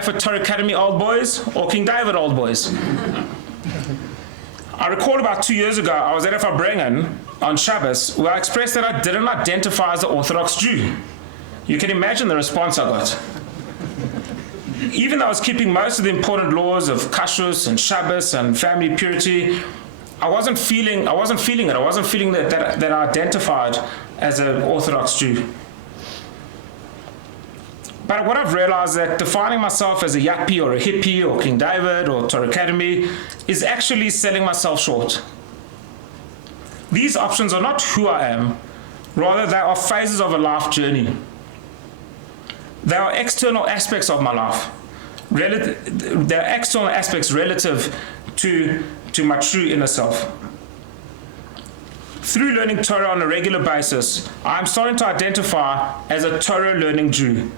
For Torah Academy Old Boys or King David Old Boys? I recall about 2 years ago, I was at a Farbrengen on Shabbos where I expressed that I didn't identify as an Orthodox Jew. You can imagine the response I got. Even though I was keeping most of the important laws of Kashrus and Shabbos and family purity, I wasn't feeling it. I wasn't feeling that I identified as an Orthodox Jew. But what I've realized is that defining myself as a Yappie or a hippie or King David or Torah Academy is actually selling myself short. These options are not who I am, rather they are phases of a life journey. They are external aspects of my life. They are external aspects relative to my true inner self. Through learning Torah on a regular basis, I'm starting to identify as a Torah learning Jew.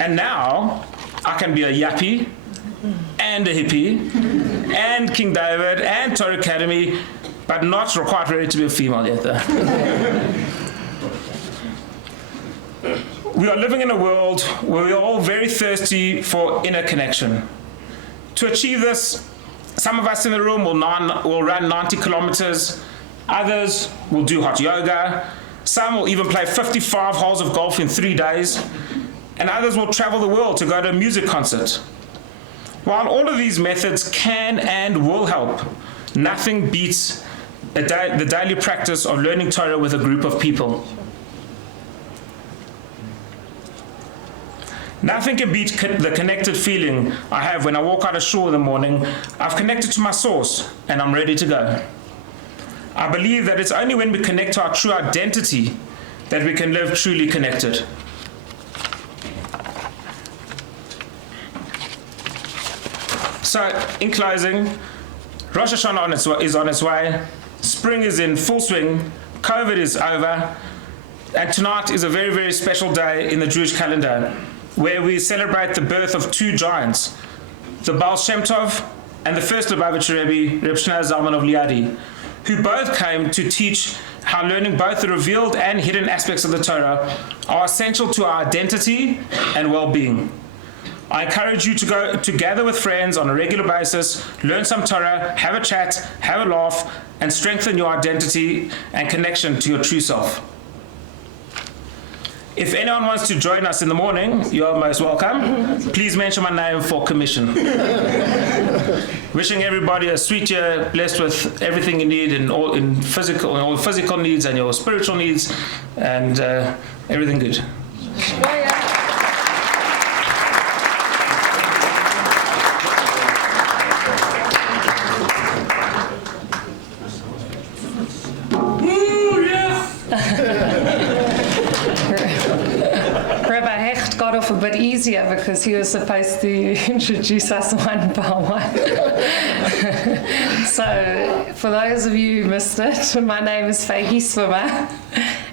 And now, I can be a Yappie, and a hippie, and King David, and Torah Academy, but not quite ready to be a female yet, though. We are living in a world where we are all very thirsty for inner connection. To achieve this, some of us in the room will run 90 kilometers, others will do hot yoga, some will even play 55 holes of golf in 3 days, and others will travel the world to go to a music concert. While all of these methods can and will help, nothing beats the daily practice of learning Torah with a group of people. Nothing can beat the connected feeling I have when I walk out of shul in the morning. I've connected to my source and I'm ready to go. I believe that it's only when we connect to our true identity that we can live truly connected. So, in closing, Rosh Hashanah is on its way, spring is in full swing, COVID is over, and tonight is a very, very special day in the Jewish calendar, where we celebrate the birth of two giants, the Baal Shem Tov and the first Lubavitcher Rebbe, Reb Shneor Zalman of Liadi, who both came to teach how learning both the revealed and hidden aspects of the Torah are essential to our identity and well-being. I encourage you to gather with friends on a regular basis, learn some Torah, have a chat, have a laugh, and strengthen your identity and connection to your true self. If anyone wants to join us in the morning, you are most welcome. Please mention my name for commission. Wishing everybody a sweet year, blessed with everything you need in all physical needs and your spiritual needs, and everything good. Got off a bit easier because he was supposed to introduce us one by one. So, for those of you who missed it, my name is Feigy Swimmer,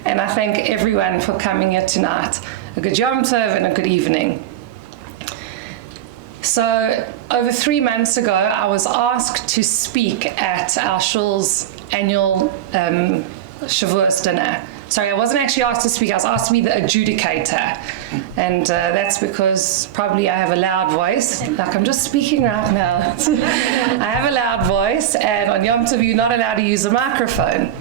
and I thank everyone for coming here tonight. A good Yom Tov and a good evening. So, over 3 months ago, I was asked to speak at our shul's annual Shavuos dinner. Sorry, I wasn't actually asked to speak, I was asked to be the adjudicator. And that's because probably I have a loud voice, like I'm just speaking right now. I have a loud voice, and on Yom Tov you're not allowed to use a microphone.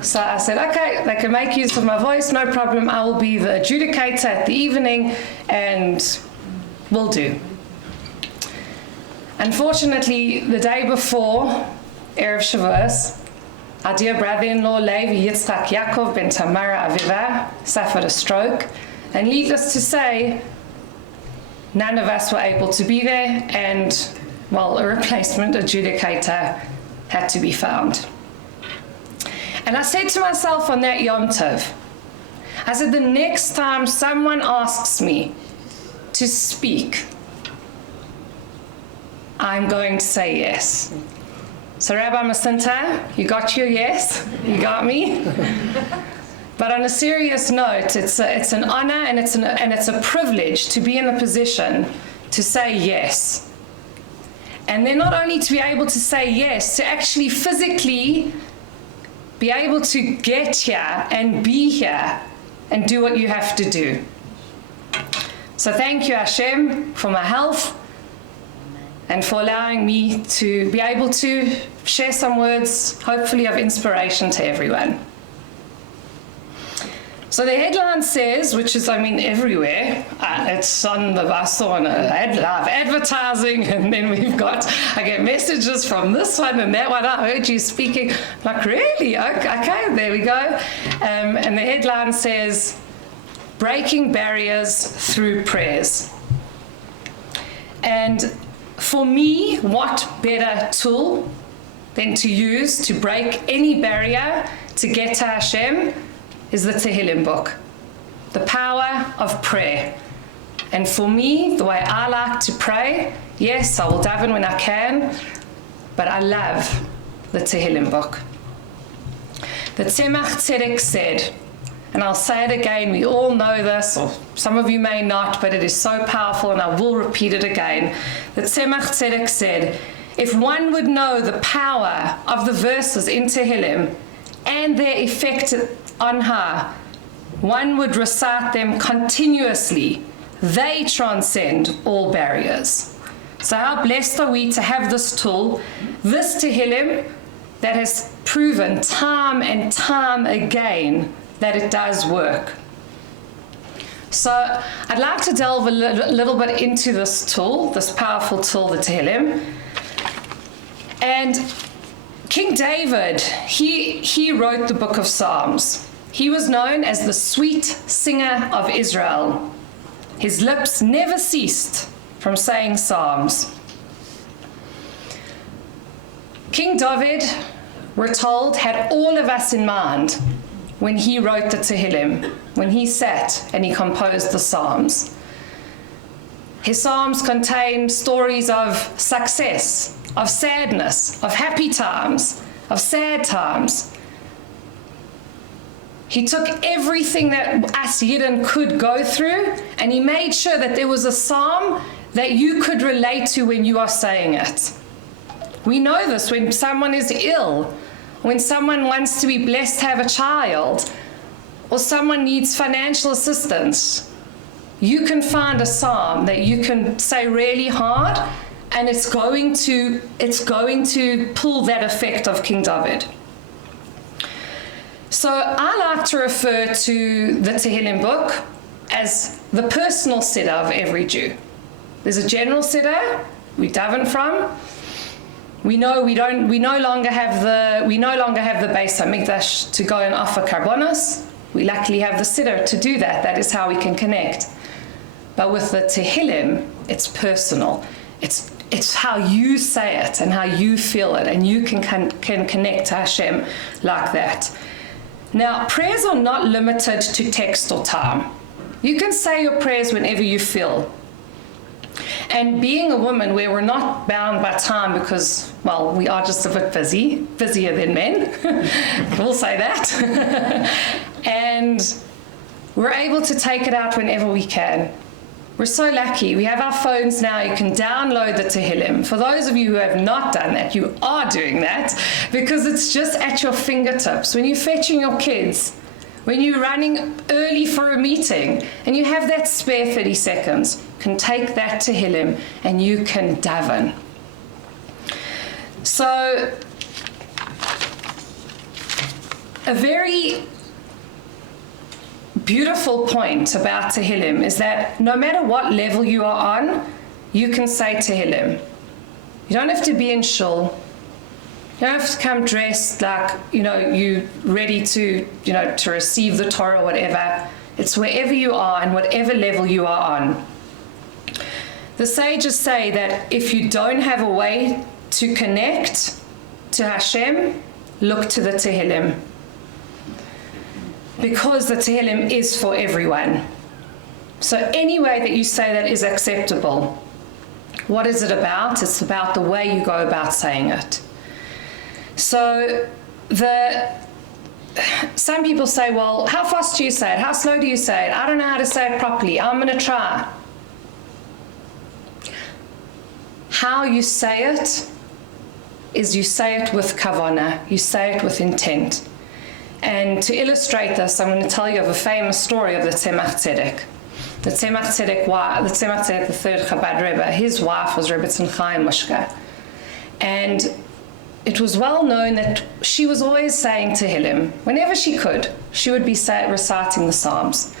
So I said, okay, they can make use of my voice, no problem, I will be the adjudicator at the evening, and will do. Unfortunately, the day before Erev Shavuos, our dear brother-in-law, Levi Yitzchak Yaakov ben Tamara Aviva, suffered a stroke. And needless to say, none of us were able to be there, and, well, a replacement adjudicator had to be found. And I said to myself on that Yom Tov, I said, the next time someone asks me to speak, I'm going to say yes. So Rabbi Masinta, you got your yes, you got me. But on a serious note, it's an honor and it's a privilege to be in a position to say yes. And then not only to be able to say yes, to actually physically be able to get here and be here and do what you have to do. So thank you, Hashem, for my health and for allowing me to be able to share some words, hopefully of inspiration to everyone. So the headline says, which is, everywhere. It's on the bus, on live advertising, and then I get messages from this one and that one. I heard you speaking. I'm like, really? Okay, there we go. And the headline says, breaking barriers through prayers. And for me, what better tool than to use to break any barrier to get to Hashem is the Tehillim book, the power of prayer. And for me, the way I like to pray, yes, I will daven when I can, but I love the Tehillim book. The Tzemach Tzedek said, and I'll say it again, we all know this, or some of you may not, but it is so powerful, and I will repeat it again. The Tzemach Tzedek said, if one would know the power of the verses in Tehillim and their effect on her, one would recite them continuously. They transcend all barriers. So how blessed are we to have this tool, this Tehillim, that has proven time and time again that it does work. So I'd like to delve a little bit into this tool, this powerful tool, the Tehillim. And King David, he wrote the book of Psalms. He was known as the sweet singer of Israel. His lips never ceased from saying psalms. King David, we're told, had all of us in mind when he wrote the Tehillim, when he sat and he composed the psalms. His psalms contain stories of success, of sadness, of happy times, of sad times. He took everything that us Yidden could go through, and he made sure that there was a psalm that you could relate to when you are saying it. We know this when someone is ill, when someone wants to be blessed to have a child, or someone needs financial assistance. You can find a psalm that you can say really hard, and it's going to pull that effect of King David. So I like to refer to the Tehillim book as the personal siddur of every Jew. There's a general siddur we daven from. We no longer have the Beis Hamikdash to go and offer karbonos. We luckily have the siddur to do that. That is how we can connect. But with the Tehillim, it's personal. It's how you say it and how you feel it, and you can connect to Hashem like that. Now, prayers are not limited to text or time. You can say your prayers whenever you feel. And being a woman where we're not bound by time because, well, we are just a bit busier than men, we'll say that. And we're able to take it out whenever we can. We're so lucky. We have our phones now. You can download the Tehillim. For those of you who have not done that, you are doing that because it's just at your fingertips. When you're fetching your kids, when you're running early for a meeting, and you have that spare 30 seconds, you can take that Tehillim and you can daven. So, a very beautiful point about Tehillim is that no matter what level you are on, you can say Tehillim. You don't have to be in shul. You don't have to come dressed like, you ready to receive the Torah or whatever. It's wherever you are and whatever level you are on. The sages say that if you don't have a way to connect to Hashem, look to the Tehillim. Because the Tehillim is for everyone. So any way that you say that is acceptable. What is it about? It's about the way you go about saying it. So some people say, well, how fast do you say it? How slow do you say it? I don't know how to say it properly. I'm going to try. How you say it is you say it with kavanah. You say it with intent. And to illustrate this, I'm going to tell you of a famous story of the Tzemach Tzedek. the Tzemach Tzedek the third Chabad Rebbe, his wife was Rebbetzin Chaim Mushka. And it was well known that she was always saying Tehillim. Whenever she could, she would be reciting the Psalms.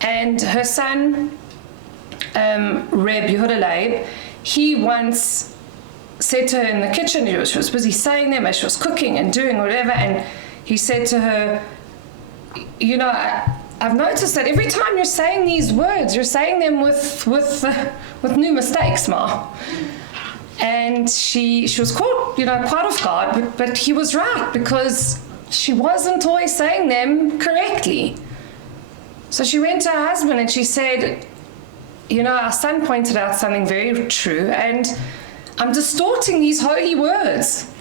And her son, Reb Yehuda Leib, he once said to her in the kitchen, she was busy saying them as she was cooking and doing whatever, and he said to her, you know, I've noticed that every time you're saying these words, you're saying them with new mistakes, Ma. And she was caught, you know, quite off guard, but he was right, because she wasn't always saying them correctly. So she went to her husband and she said, you know, our son pointed out something very true, and I'm distorting these holy words.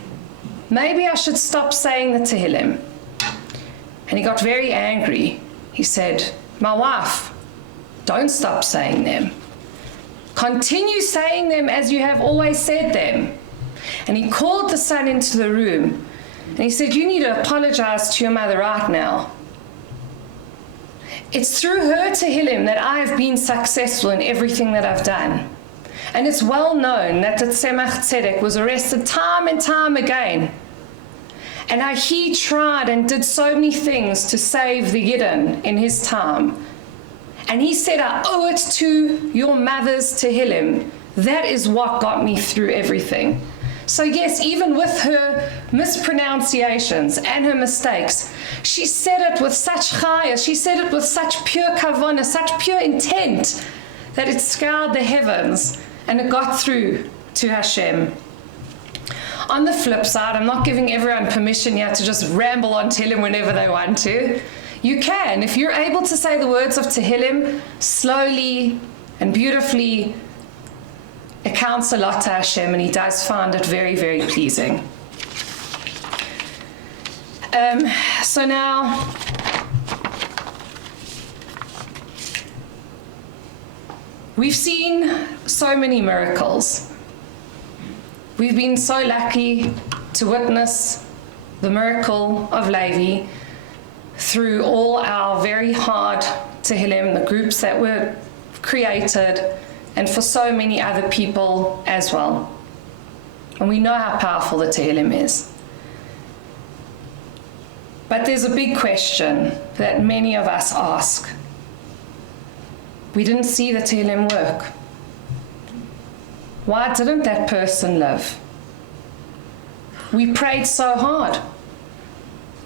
Maybe I should stop saying the Tehillim. And he got very angry. He said, my wife, don't stop saying them. Continue saying them as you have always said them. And he called the son into the room and he said, you need to apologize to your mother right now. It's through her Tehillim that I have been successful in everything that I've done. And it's well known that the Tzemach Tzedek was arrested time and time again. And how he tried and did so many things to save the Yidden in his time. And he said, I owe it to your mother's Tehillim. That is what got me through everything. So yes, even with her mispronunciations and her mistakes, she said it with such chaya, she said it with such pure kavanah, such pure intent, that it scoured the heavens and it got through to Hashem. On the flip side, I'm not giving everyone permission yet to just ramble on Tehillim whenever they want to. You can, if you're able to say the words of Tehillim slowly and beautifully, it counts a lot to Hashem, and he does find it very, very pleasing. So now, we've seen so many miracles. We've been so lucky to witness the miracle of Levi through all our very hard Tehillim, the groups that were created, and for so many other people as well. And we know how powerful the Tehillim is. But there's a big question that many of us ask. We didn't see the Tehillim work. Why didn't that person live? We prayed so hard.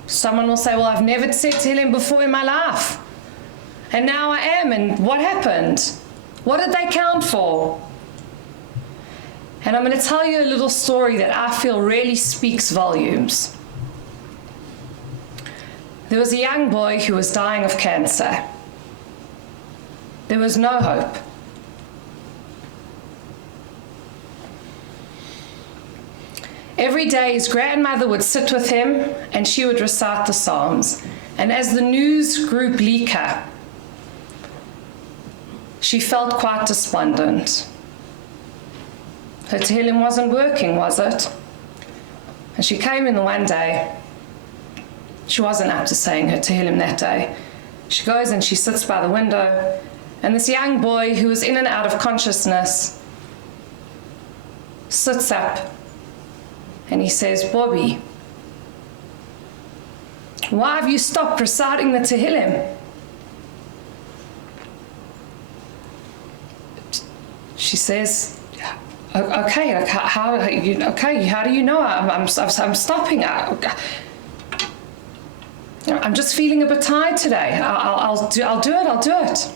Someone will say, well, I've never said Tehillim before in my life. And now I am, and what happened? What did they count for? And I'm going to tell you a little story that I feel really speaks volumes. There was a young boy who was dying of cancer. There was no hope. Every day his grandmother would sit with him and she would recite the Psalms. And as the news grew bleaker, she felt quite despondent. Her Tehillim wasn't working, was it? And she came in the one day. She wasn't up to saying her Tehillim that day. She goes and she sits by the window, and this young boy who was in and out of consciousness sits up and he says, Bobby, why have you stopped reciting the Tehillim? She says, okay, like how do you know I'm stopping? I'm just feeling a bit tired today. I'll do it.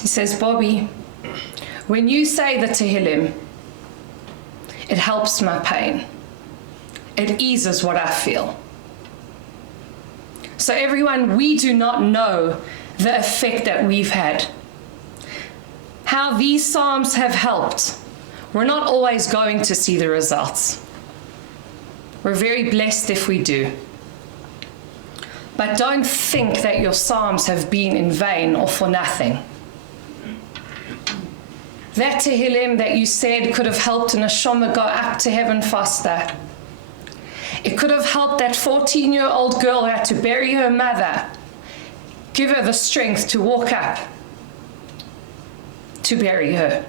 He says, Bobby, when you say the Tehillim, it helps my pain. It eases what I feel. So everyone, we do not know the effect that we've had. How these Psalms have helped. We're not always going to see the results. We're very blessed if we do. But don't think that your Psalms have been in vain or for nothing. That Tehillim that you said could have helped a neshama go up to heaven faster. It could have helped that 14-year-old girl who had to bury her mother give her the strength to walk up to bury her.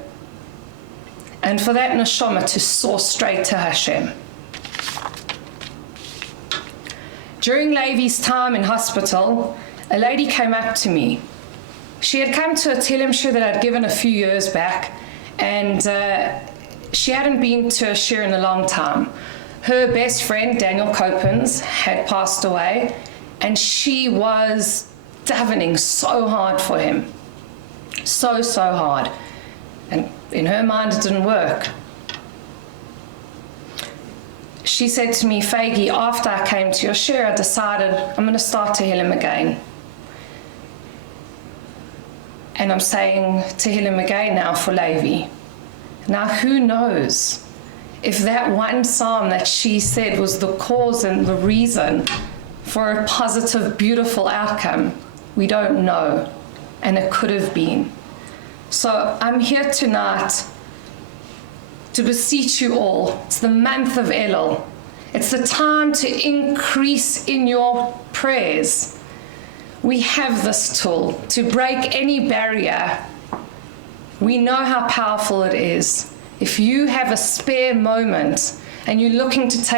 And for that neshama to soar straight to Hashem. During Levi's time in hospital, a lady came up to me. She had come to a Telem shir that I'd given a few years back, and she hadn't been to a shir in a long time. Her best friend, Daniel Copens, had passed away, and she was davening so hard for him. So hard. And in her mind, it didn't work. She said to me, Feigy, after I came to your shir, I decided I'm going to start Tehillim again. And I'm saying Tehillim again now for Levi. Now, who knows if that one psalm that she said was the cause and the reason for a positive, beautiful outcome? We don't know. And it could have been. So I'm here tonight to beseech you all. It's the month of Elul. It's the time to increase in your prayers. We have this tool to break any barrier. We know how powerful it is. If you have a spare moment and you're looking to take